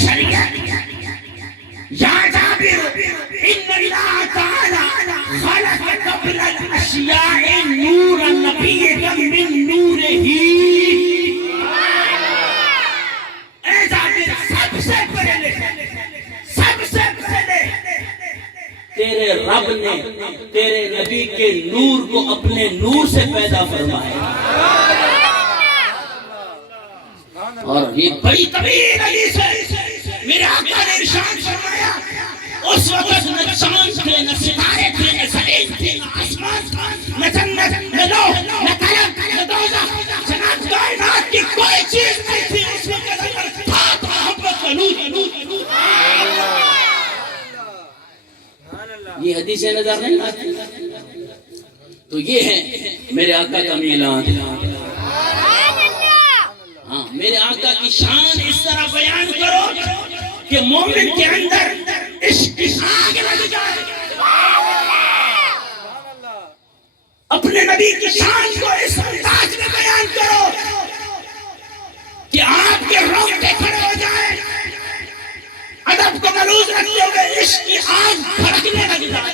बशरियत। या जाबिर इन्नल्लाह तआला खलक़ क़ब्ल अल-अश्याए नूरन नबिय्यन मिन नूरिही। ए जाबिर, सबसे पहले तेरे रब ने तेरे नबी के नूर को अपने नूर से पैदा फरमाया। और ये बड़ी तवील हदीस है। मेरे आका ने इरशाद फरमाया, उस वक्त न चांद थे, न सितारे थे, न ज़मीन थी, न आसमान था, न जन्नत, न लौह, न कलम, न दोज़ख, जनाब कायनात की कोई चीज नहीं थी। उस वक्त था मोहब्बत का नूर। ये हदीसें नजर नहीं आती। तो ये है मेरे आका का मिलाद। हाँ, मेरे आका की शान इस तरह बयान करो कि मोमिन के अंदर इश्क की आग लग जाए। अपने नबी की शान को इस अंदाज में बयान करो कि आपके रोंगटे खड़े हो जाए। अदब को मलूज रखते हुए इश्क की आग भड़कने लग जाए।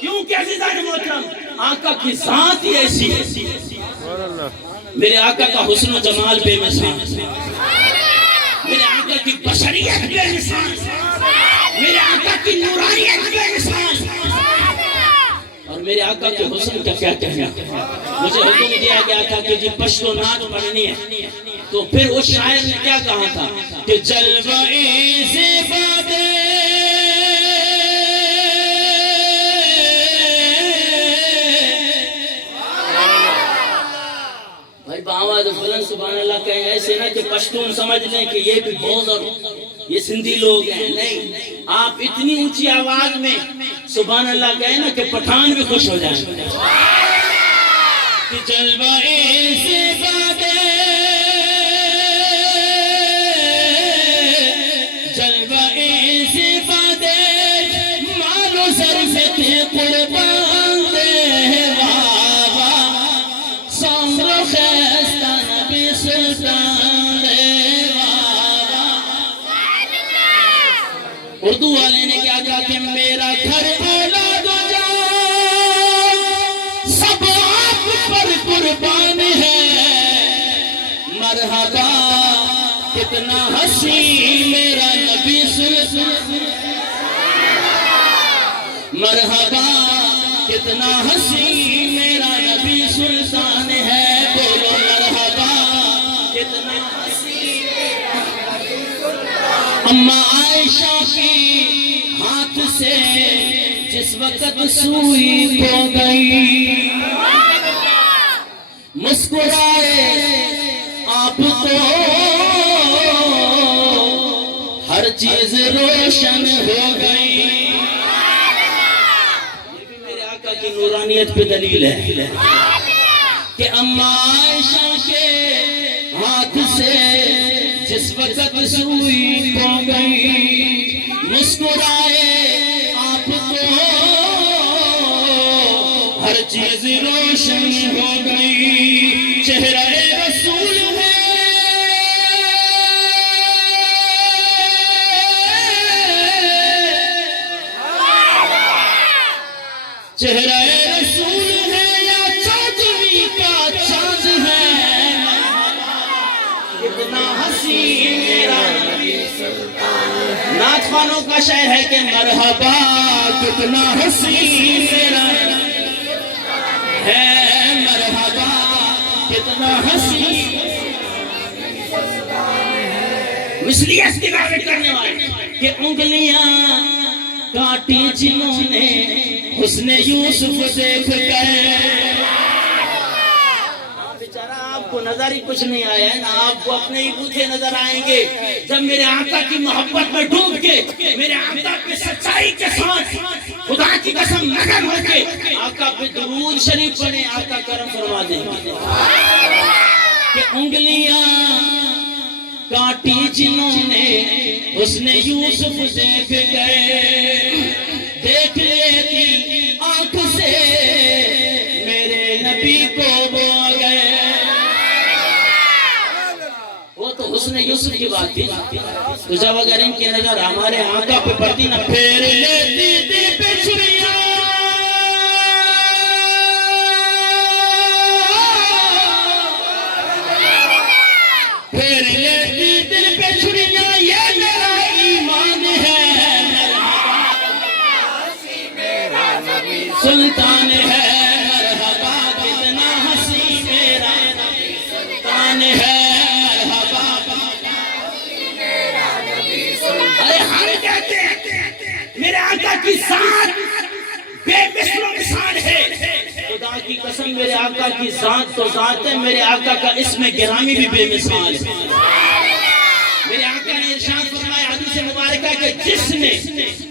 क्योंकि अज़ीज़ान मोहतरम, आका की जात ही ऐसी है। मेरे आका का हुस्न जमाल बेमिसाल, मेरे आका की बशरियत बेमिसाल, मेरे आका की नूरानियत बेमिसाल। और मेरे आका के हुस्न का क्या कहना। मुझे हुक्म दिया गया था कि जी पश्तो नात पढ़नी है। तो फिर उस शायर ने क्या कहा था कि जलवाए से बादे भाई आवाज बुलंद सुभान अल्लाह कहें ऐसे ना कि पश्तून समझ लें कि ये भी बहुत और ये सिंधी लोग हैं। नहीं, आप इतनी ऊंची आवाज में सुभान अल्लाह कहें ना कि पठान भी खुश हो जाए। कि जलवाए से बादे उर्दू वाले ने क्या कहा कि मेरा घर औलाद सब आप पर कुर्बान है। मरहबा कितना हसी मेरा नबी मरहबा कितना हसी मेरा नबी सुल्तान है। बोलो मरहबा कितना हसी। अम्मा आयशा के हाथ से जिस वक्त सुई खो गई, मुस्कुराए आप तो हर चीज रोशन हो गई। की नूरानियत पे दलील है कि अम्मा आयशा के हाथ से जिस वक्त सुई खो गई, मुस्कुराए आप तो हर चीज रोशन हो गई। चेहरा रसूल है चेहरा रसूल है या चांदनी का चांद है। कितना हसी मेरा नबी नाच वालों का शायर है कि मरहबा कितना हसी मेरा है। मरहबा कितना हसी मिसलियत की बात करने वाले कि उंगलियां काटी जिन्होंने उसने यूसुफ देख कर। बेचारा आपको नजर ही कुछ नहीं आया है ना, आपको अपने ही बूथे नजर आएंगे जब मेरे आका की मोहब्बत में डूब के, मेरे आका की सच्चाई के साथ खुदा की कसम मगन होके आका पे दुरूद शरीफ पढ़े, आका करम फरमा देंगे कि उंगलियां काटी जिन्होंने उसने यूसुफ देख गए। देख लेती आंख से मेरे नबी को वो आ गए। वो तो हुस्न हुस्न यूसुफ की बात थी। तो जब अगर इनकी नजर हमारे आका पे पड़ती ना, फेर लेती दिल पे छुरियां, फेर लेती दिल पे छुरियां, ये मेरा ईमान है, सुल्तान है, मरहबा कितना हंसी मेरा सुल्तान है, मरहबा। अरे हम कहते हैं मेरे आका की जात बेमिसल मिसाल है। खुदा की कसम मेरे आका की जात तो जात है, मेरे आका का इसमें गिरामी भी बेमिसाल है। मेरे आका ने इरशाद फरमाया हदीस मुबारका के जिसने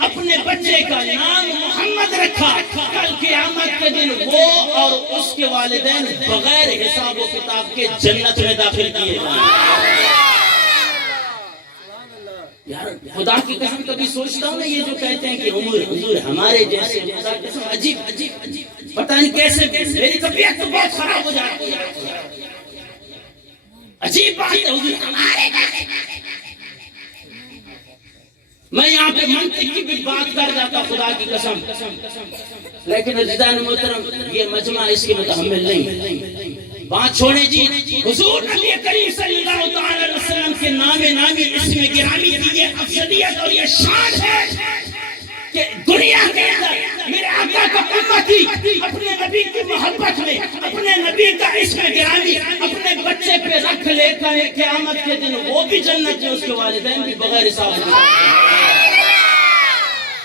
अपने बच्चे का नाम मोहम्मद रखा, कल क़यामत के दिन वो और उसके वालिदैन बगैर हिसाब व किताब के जन्नत में दाखिल किए जाएंगे। यार खुदा की कसम कभी सोचता हूँ ना, ये जो कहते हैं कि हुजूर हमारे जैसे, खुदा की कसम अजीब अजीब अजीब, पता नहीं कैसे मेरी तबीयत तो बहुत खराब हो जाती है। अजीब बात है हुजूर हमारे जैसे। मैं यहाँ पे मंतिक की भी बात कर जाता खुदा की कसम, लेकिन अज़ीज़ान मोहतरम ये मजमा इसके मुतहम्मिल नहीं। बात छोड़े जी, हुजूर नबी करीम सल्लल्लाहु अलैहि वसल्लम के नामे नामी इसमें गिरामी की ये अफजलियत और ये शान है कि दुनिया के अंदर मेरे आका का उम्मती अपने नबी की मोहब्बत में, अपने नबी का इसमें गिरामी अपने बच्चे पे रख लेकर क़यामत के दिन वो भी जन्नत में, उसके वालिदैन भी बगैर हिसाब।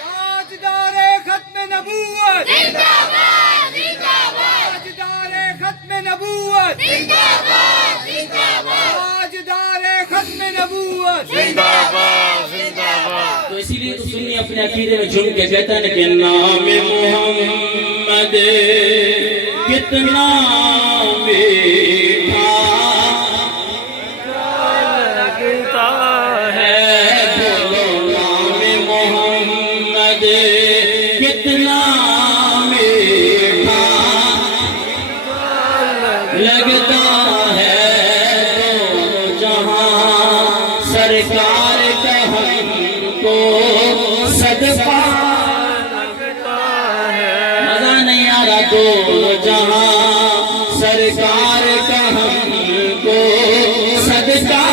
ताजदारे खत्म नबूवत जिंदाबाद जिंदाबाद, ताजदारे खत्म नबूवत जिंदाबाद जिंदाबाद, ताजदारे खत्म नबूवत जिंदाबाद जिंदाबाद। तो इसीलिए तो सुन्नी अपने अकीदे में झूम के कहता है कि नाम मोहम्मद कितना मीठा लगता है, बोलो नाम मोहम्मद कितना मीठा लगता है, तो जहां सरकार का हमको सदका लगता है, मजा नहीं आ रहा, तो जहां सरकार का हमको सदका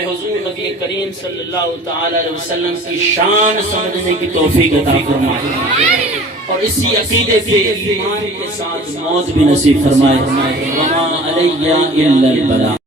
हमें हुजूर नबी करीम सल्लल्लाहु तआला अलैहि वसल्लम की शान समझने की तौफीक अता फरमाए और इसी अकीदे पे ईमान के साथ मौत भी नसीब फरमाए। वमा अलैया इल्लल बला।